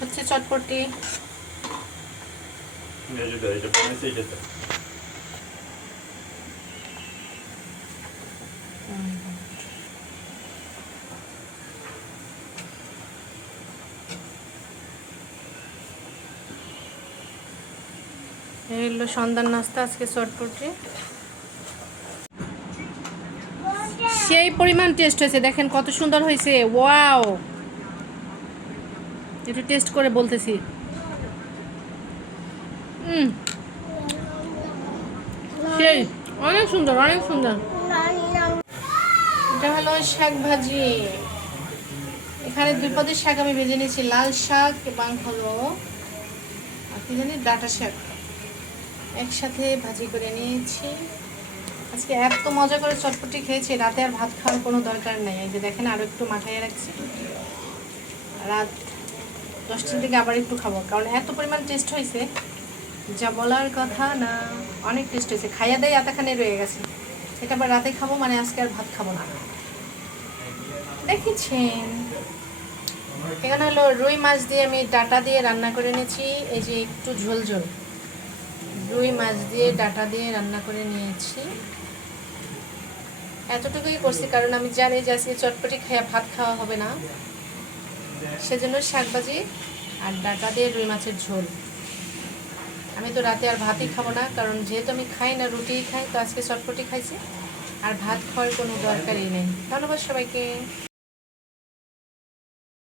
হচ্ছে চটপটি। এই হলো সন্ধ্যার নাস্তা, আজকে চটপটি। সেই পরিমাণ টেস্ট হয়েছে, দেখেন কত সুন্দর হয়েছে। ওয়াও, একটু টেস্ট করে বলতেছি। সেই অনেক সুন্দর, অনেক সুন্দর। এটা হলো শাক ভাজি। এখানে 2 পদের শাক আমি ভেজে নিয়েছি, লাল শাক এবং হলো আর কি জানি ডাঁটা শাক একসাথে ভাজি করে নিয়েছি। আজকে এত মজা করে চটপটি খেয়েছি, রাতে আর ভাত খাওয়ার কোনো দরকার নেই। এই যে দেখেন আরও একটু মাখাইয়ে রাখছি, রাত 10টার দিকে আবার একটু খাবো, কারণ এত পরিমাণ টেস্ট হয়েছে যা বলার কথা না। অনেক টেস্ট হয়েছে, খাইয়া দেয় এতখানে রয়ে গেছে। এটা আবার রাতে খাবো, মানে আজকে আর ভাত খাবো না। দেখেছেন, এখানে হলো রুই মাছ দিয়ে আমি ডাঁটা দিয়ে রান্না করে নিয়েছি। এই যে একটু ঝোল ঝোল রুই মাছ দিয়ে ডাঁটা দিয়ে রান্না করে নিয়েছি। এতটুকুই করছি কারণ আমি জানি যে আজকে চটপটি খাইয়া ভাত খাওয়া হবে না, সেজন্য শাকভাজি আর ডাঁটা দিয়ে রুই মাছের ঝোল। আমি তো রাতে আর ভাতই খাবো না, কারণ যেহেতু আমি খাই না, রুটিই খাই, তো আজকে চটপটি খাইছি, আর ভাত খাওয়ার কোনো দরকারই নেই। ধন্যবাদ সবাইকে।